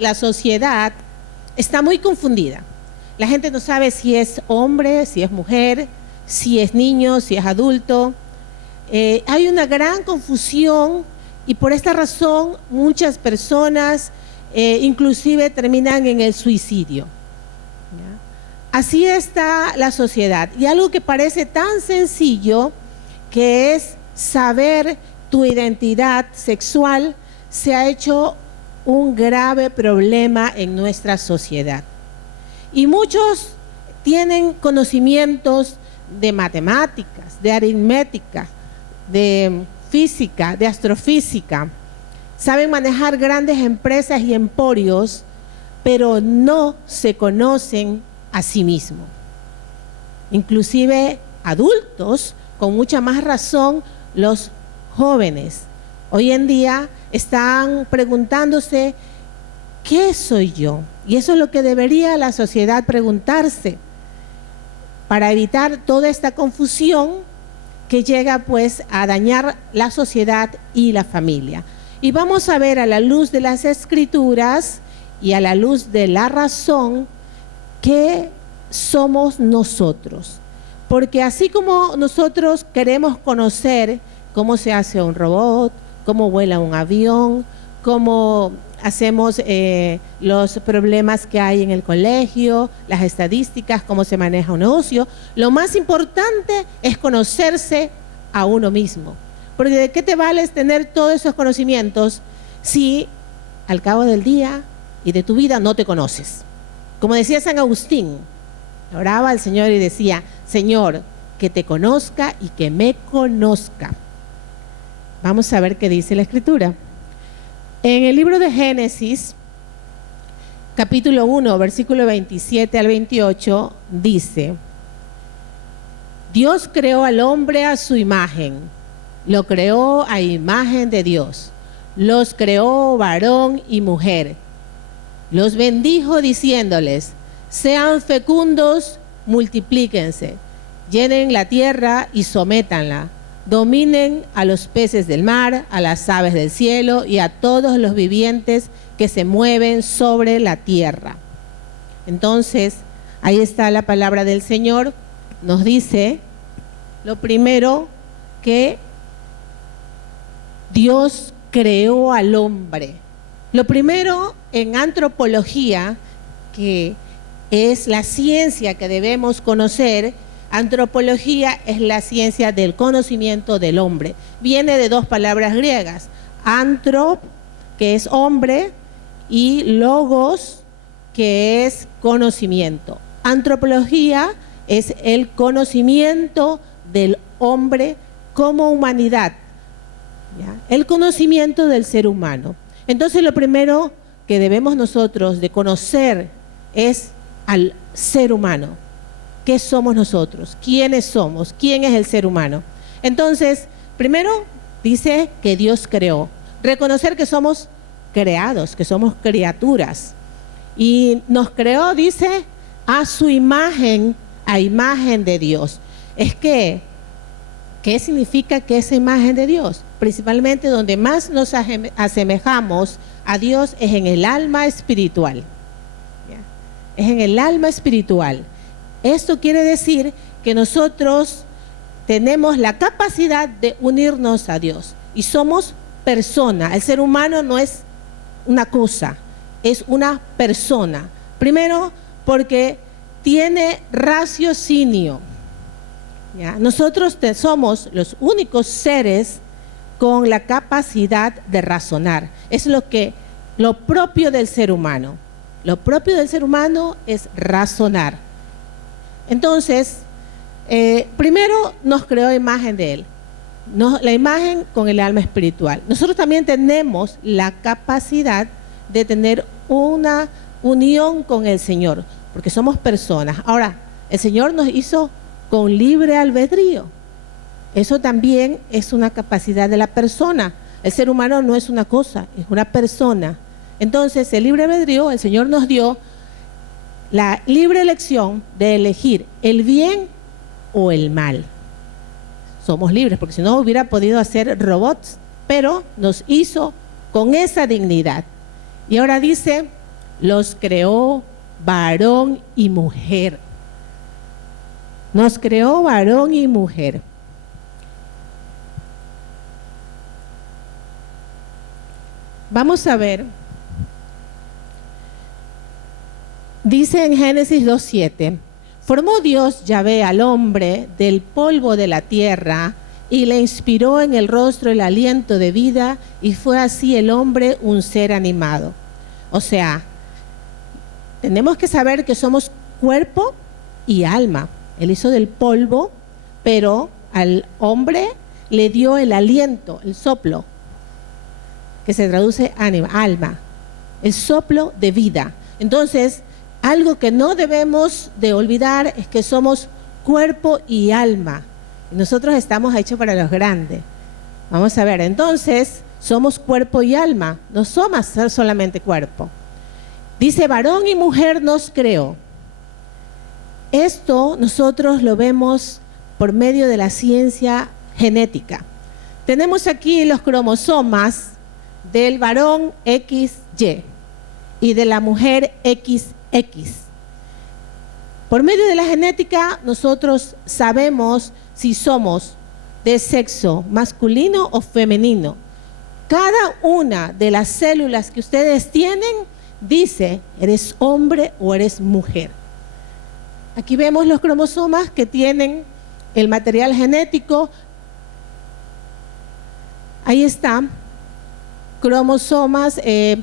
La sociedad está muy confundida. La gente no sabe si es hombre, si es mujer, si es niño, si es adulto. Hay una gran confusión y por esta razón muchas personas inclusive terminan en el suicidio. ¿Ya? Así está la sociedad. Y algo que parece tan sencillo, que es saber tu identidad sexual, se ha hecho un grave problema en nuestra sociedad. Y muchos tienen conocimientos de matemáticas, de aritmética, de física, de astrofísica. Saben manejar grandes empresas y emporios, pero no se conocen a sí mismos. Inclusive adultos, con mucha más razón, los jóvenes. Hoy en día están preguntándose, ¿qué soy yo? Y eso es lo que debería la sociedad preguntarse para evitar toda esta confusión que llega pues a dañar la sociedad y la familia. Y vamos a ver a la luz de las Escrituras y a la luz de la razón qué somos nosotros. Porque así como nosotros queremos conocer cómo se hace un robot, cómo vuela un avión, cómo hacemos los problemas que hay en el colegio, las estadísticas, cómo se maneja un negocio, lo más importante es conocerse a uno mismo. Porque ¿de qué te vale tener todos esos conocimientos si al cabo del día y de tu vida no te conoces? Como decía San Agustín, oraba al Señor y decía, Señor, que te conozca y que me conozca. Vamos a ver qué dice la Escritura. En el libro de Génesis, capítulo 1, versículo 27 al 28, dice, Dios creó al hombre a su imagen, lo creó a imagen de Dios, los creó varón y mujer, los bendijo diciéndoles, sean fecundos, multiplíquense, llenen la tierra y sométanla. Dominen a los peces del mar, a las aves del cielo y a todos los vivientes que se mueven sobre la tierra. Entonces, ahí está la palabra del Señor. Nos dice, lo primero, que Dios creó al hombre. Lo primero en antropología, que es la ciencia que debemos conocer. Antropología es la ciencia del conocimiento del hombre. Viene de dos palabras griegas, antrop, que es hombre, y logos, que es conocimiento. Antropología es el conocimiento del hombre como humanidad, ¿ya? El conocimiento del ser humano. Entonces lo primero que debemos nosotros de conocer es al ser humano. ¿Qué somos nosotros? ¿Quiénes somos? ¿Quién es el ser humano? Entonces, primero dice que Dios creó. Reconocer que somos creados, que somos criaturas. Y nos creó, dice, a su imagen, a imagen de Dios. Es que, ¿qué significa que esa imagen de Dios? Principalmente donde más nos asemejamos a Dios es en el alma espiritual. ¿Ya? Es en el alma espiritual. Esto quiere decir que nosotros tenemos la capacidad de unirnos a Dios y somos personas. El ser humano no es una cosa, es una persona. Primero, porque tiene raciocinio. ¿Ya? Nosotros somos los únicos seres con la capacidad de razonar. Es lo propio del ser humano. Lo propio del ser humano es razonar. Entonces, primero nos creó imagen de Él, la imagen con el alma espiritual. Nosotros también tenemos la capacidad de tener una unión con el Señor, porque somos personas. Ahora, el Señor nos hizo con libre albedrío. Eso también es una capacidad de la persona. El ser humano no es una cosa, es una persona. Entonces, el libre albedrío, el Señor nos dio la libre elección de elegir el bien o el mal. Somos libres, porque si no hubiera podido hacer robots, pero nos hizo con esa dignidad. Y ahora dice los creó varón y mujer. Nos creó varón y mujer. Vamos a ver. Dice en Génesis 2:7, formó Dios Yahvé al hombre del polvo de la tierra y le inspiró en el rostro el aliento de vida y fue así el hombre un ser animado. O sea, tenemos que saber que somos cuerpo y alma. Él hizo del polvo, pero al hombre le dio el aliento, el soplo, que se traduce alma, el soplo de vida. Entonces, algo que no debemos de olvidar es que somos cuerpo y alma. Nosotros estamos hechos para los grandes. Vamos a ver, entonces, somos cuerpo y alma, no somos solamente cuerpo. Dice, varón y mujer nos creó. Esto nosotros lo vemos por medio de la ciencia genética. Tenemos aquí los cromosomas del varón XY y de la mujer XX. Por medio de la genética nosotros sabemos si somos de sexo masculino o femenino. Cada una de las células que ustedes tienen dice, ¿eres hombre o eres mujer? Aquí vemos los cromosomas que tienen el material genético. Ahí está, cromosomas de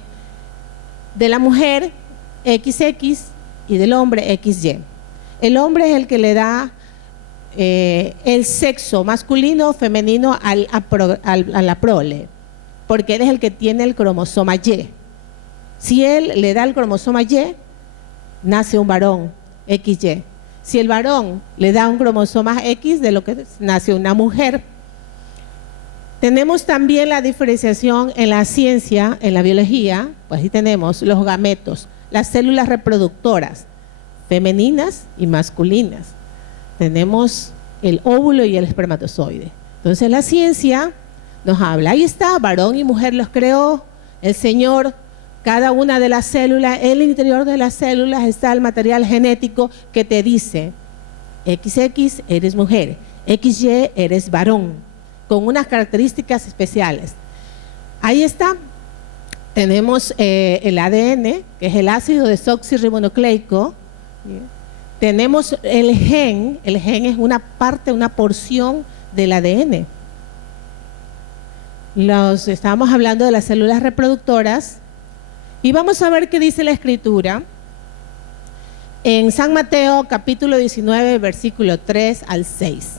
la mujer XX y del hombre XY. El hombre es el que le da el sexo masculino o femenino a la prole, porque él es el que tiene el cromosoma Y. Si él le da el cromosoma Y, nace un varón XY. Si el varón le da un cromosoma X, de lo que nace una mujer. Tenemos también la diferenciación en la ciencia, en la biología, pues ahí tenemos los gametos, las células reproductoras, femeninas y masculinas. Tenemos el óvulo y el espermatozoide. Entonces la ciencia nos habla, ahí está, varón y mujer los creó el Señor. Cada una de las células, en el interior de las células está el material genético que te dice, XX eres mujer, XY eres varón, con unas características especiales. Ahí está, tenemos el ADN, que es el ácido desoxirribonucleico. Tenemos el gen es una parte, una porción del ADN. Estábamos hablando de las células reproductoras. Y vamos a ver qué dice la Escritura en San Mateo capítulo 19, versículo 3 al 6.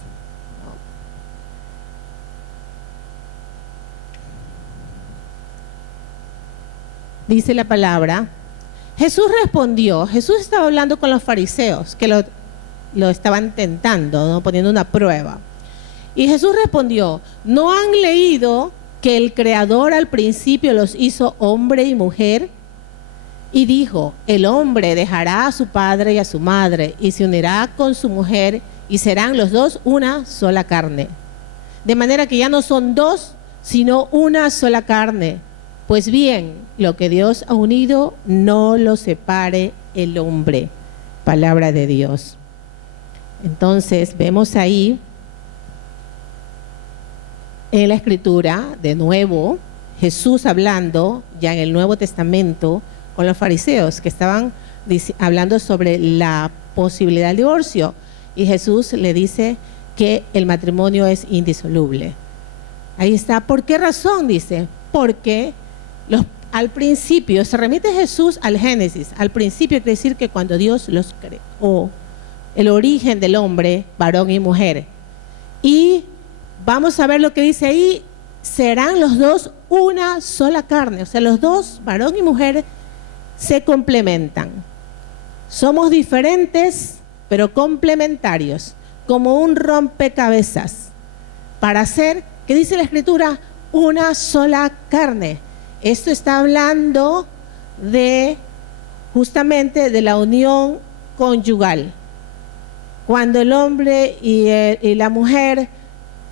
Dice la palabra, Jesús respondió, Jesús estaba hablando con los fariseos que lo estaban tentando, ¿no? Poniendo una prueba. Y Jesús respondió, ¿no han leído que el Creador al principio los hizo hombre y mujer? Y dijo, el hombre dejará a su padre y a su madre y se unirá con su mujer y serán los dos una sola carne. De manera que ya no son dos, sino una sola carne. Pues bien, lo que Dios ha unido, no lo separe el hombre. Palabra de Dios. Entonces, vemos ahí en la Escritura, de nuevo, Jesús hablando ya en el Nuevo Testamento con los fariseos que estaban hablando sobre la posibilidad del divorcio. Y Jesús le dice que el matrimonio es indisoluble. Ahí está. ¿Por qué razón? Dice, porque al principio, se remite Jesús al Génesis. Al principio quiere decir que cuando Dios los creó, el origen del hombre, varón y mujer. Y vamos a ver lo que dice ahí, serán los dos una sola carne. O sea, los dos, varón y mujer, se complementan. Somos diferentes, pero complementarios, como un rompecabezas, para hacer, ¿qué dice la Escritura? Una sola carne. Esto está hablando justamente de la unión conyugal. Cuando el hombre y la mujer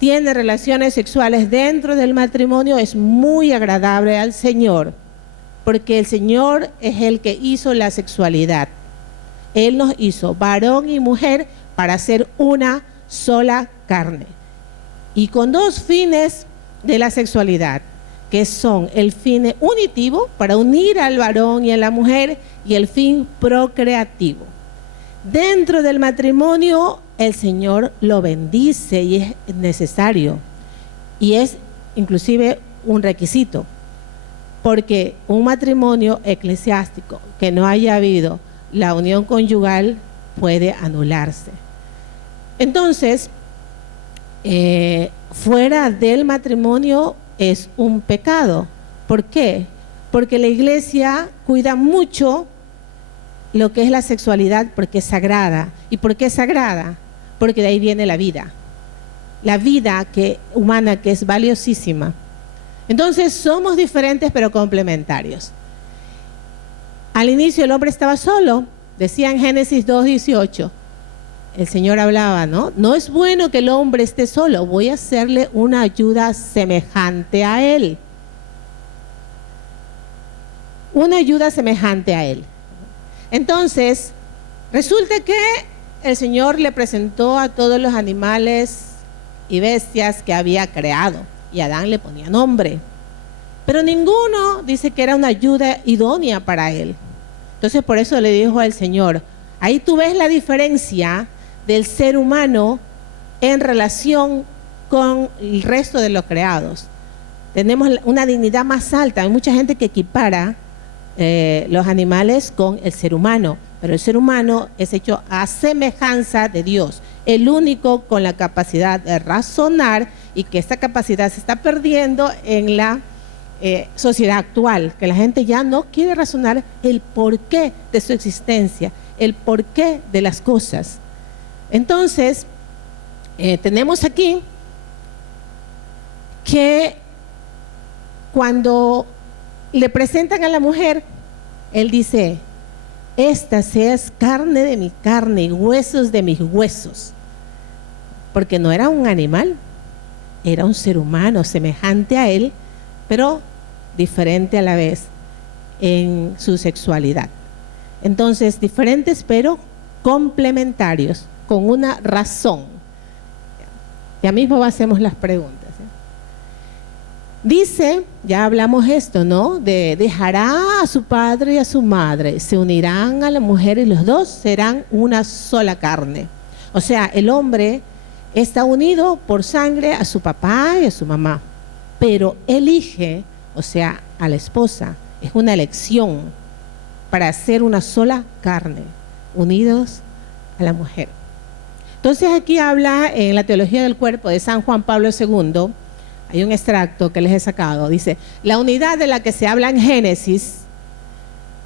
tienen relaciones sexuales dentro del matrimonio, es muy agradable al Señor. porque el Señor es el que hizo la sexualidad. Él nos hizo varón y mujer para ser una sola carne. Y con dos fines de la sexualidad, que son el fin unitivo, para unir al varón y a la mujer, y el fin procreativo. Dentro del matrimonio, el Señor lo bendice y es necesario. Y es inclusive un requisito, porque un matrimonio eclesiástico que no haya habido la unión conyugal puede anularse. Entonces, fuera del matrimonio es un pecado. ¿Por qué? Porque la iglesia cuida mucho lo que es la sexualidad, porque es sagrada. ¿Y por qué es sagrada? Porque de ahí viene la vida humana, que es valiosísima. Entonces somos diferentes pero complementarios. Al inicio el hombre estaba solo, decía en Génesis 2:18, el Señor hablaba, ¿no? No es bueno que el hombre esté solo, voy a hacerle una ayuda semejante a él. Una ayuda semejante a él. Entonces, resulta que el Señor le presentó a todos los animales y bestias que había creado, y Adán le ponía nombre, pero ninguno dice que era una ayuda idónea para él. Entonces por eso le dijo al Señor, ahí tú ves la diferencia del ser humano en relación con el resto de los creados. Tenemos una dignidad más alta. Hay mucha gente que equipara los animales con el ser humano, pero el ser humano es hecho a semejanza de Dios, el único con la capacidad de razonar, y que esta capacidad se está perdiendo en la sociedad actual, que la gente ya no quiere razonar el porqué de su existencia, el porqué de las cosas. Entonces, tenemos aquí que cuando le presentan a la mujer, él dice, esta es carne de mi carne y huesos de mis huesos, porque no era un animal, era un ser humano semejante a él, pero diferente a la vez en su sexualidad. Entonces, diferentes pero complementarios, con una razón. Ya mismo hacemos las preguntas. Dice, ya hablamos esto, ¿no? Dejará a su padre y a su madre, se unirán a la mujer y los dos serán una sola carne. O sea, el hombre está unido por sangre a su papá y a su mamá, pero elige, o sea, a la esposa. Es una elección para ser una sola carne, unidos a la mujer. Entonces aquí habla en la Teología del Cuerpo de San Juan Pablo II, hay un extracto que les he sacado, dice, la unidad de la que se habla en Génesis,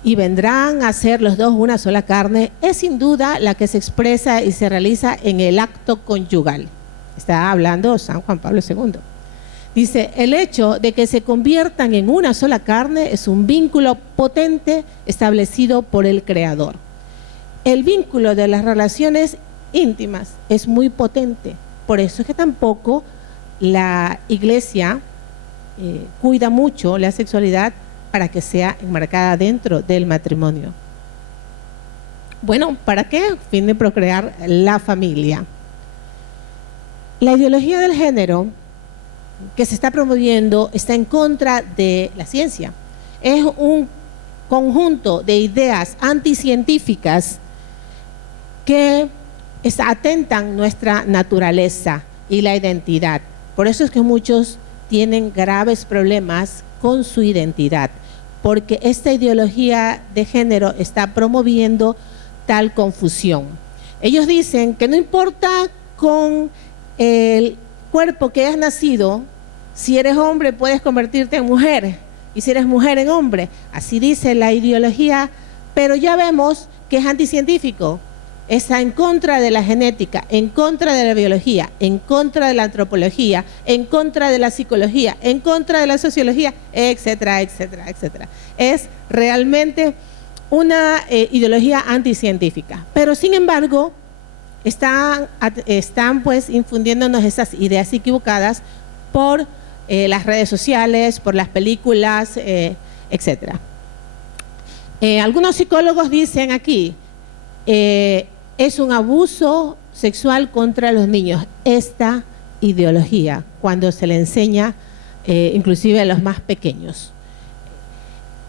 y vendrán a ser los dos una sola carne, es sin duda la que se expresa y se realiza en el acto conyugal. Está hablando San Juan Pablo II. Dice, el hecho de que se conviertan en una sola carne es un vínculo potente establecido por el Creador. El vínculo de las relaciones íntimas es muy potente, por eso es que tampoco la iglesia cuida mucho la sexualidad para que sea enmarcada dentro del matrimonio. Bueno, ¿para qué? A fin de procrear la familia. La ideología del género que se está promoviendo está en contra de la ciencia. Es un conjunto de ideas anticientíficas que atentan nuestra naturaleza y la identidad. Por eso es que muchos tienen graves problemas con su identidad, porque esta ideología de género está promoviendo tal confusión. Ellos dicen que no importa con el cuerpo que has nacido, si eres hombre puedes convertirte en mujer, y si eres mujer en hombre. Así dice la ideología, pero ya vemos que es anticientífico. Está en contra de la genética, en contra de la biología, en contra de la antropología, en contra de la psicología, en contra de la sociología, etcétera, etcétera, etcétera. Es realmente una ideología anticientífica. Pero sin embargo, están pues infundiéndonos esas ideas equivocadas por las redes sociales, por las películas, etcétera. Algunos psicólogos dicen aquí, es un abuso sexual contra los niños, esta ideología, cuando se le enseña inclusive a los más pequeños.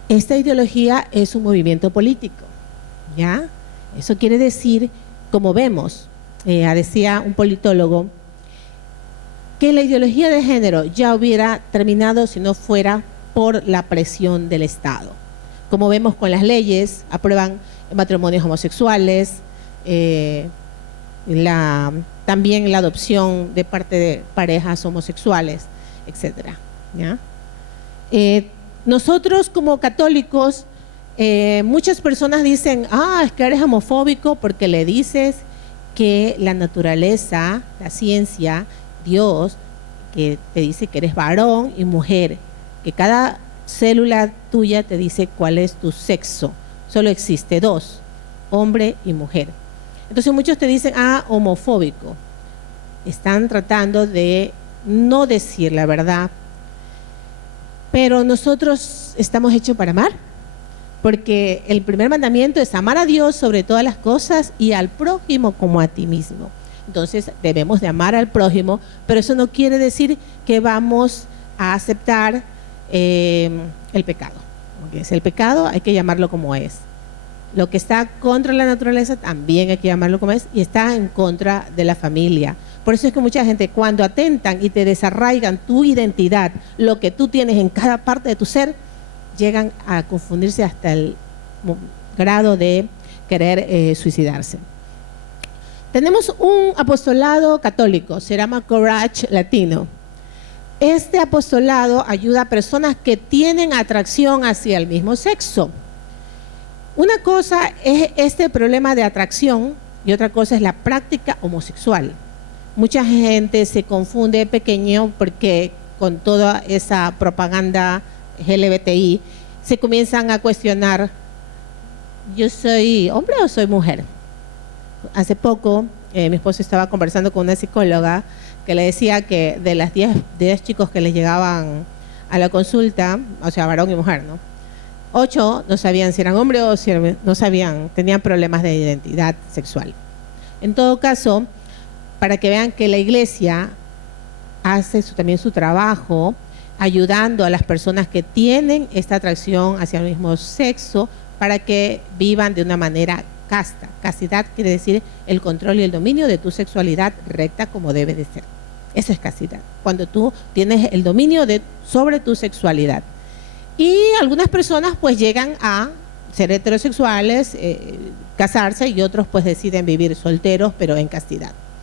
Esta ideología es un movimiento político, ¿ya? Eso quiere decir, como vemos, decía un politólogo, que la ideología de género ya hubiera terminado si no fuera por la presión del Estado. Como vemos con las leyes, aprueban matrimonios homosexuales, también la adopción de parte de parejas homosexuales, etcétera, ¿ya? Nosotros como católicos, muchas personas dicen, es que eres homofóbico porque le dices que la naturaleza, la ciencia, Dios, que te dice que eres varón y mujer, que cada célula tuya te dice cuál es tu sexo. Solo existe dos, hombre y mujer. Entonces muchos te dicen, homofóbico. Están tratando de no decir la verdad. Pero nosotros estamos hechos para amar, porque el primer mandamiento es amar a Dios sobre todas las cosas y al prójimo como a ti mismo. Entonces debemos de amar al prójimo, pero eso no quiere decir que vamos a aceptar el pecado. Porque es el pecado, hay que llamarlo como es. Lo que está contra la naturaleza también hay que llamarlo como es, y está en contra de la familia. Por eso es que mucha gente, cuando atentan y te desarraigan tu identidad, lo que tú tienes en cada parte de tu ser, llegan a confundirse hasta el grado de querer suicidarse. Tenemos un apostolado católico, se llama Courage Latino. Este apostolado ayuda a personas que tienen atracción hacia el mismo sexo. Una cosa es este problema de atracción y otra cosa es la práctica homosexual. Mucha gente se confunde pequeño porque con toda esa propaganda LGBTI se comienzan a cuestionar, ¿yo soy hombre o soy mujer? Hace poco mi esposo estaba conversando con una psicóloga que le decía que de las 10 chicos que les llegaban a la consulta, o sea, varón y mujer, ¿no? 8 no sabían si eran hombres o si no sabían, tenían problemas de identidad sexual. En todo caso, para que vean que la iglesia hace también su trabajo ayudando a las personas que tienen esta atracción hacia el mismo sexo para que vivan de una manera casta. Castidad quiere decir el control y el dominio de tu sexualidad recta como debe de ser. Eso es castidad, cuando tú tienes el dominio sobre tu sexualidad. Y algunas personas pues llegan a ser heterosexuales, casarse, y otros pues deciden vivir solteros pero en castidad.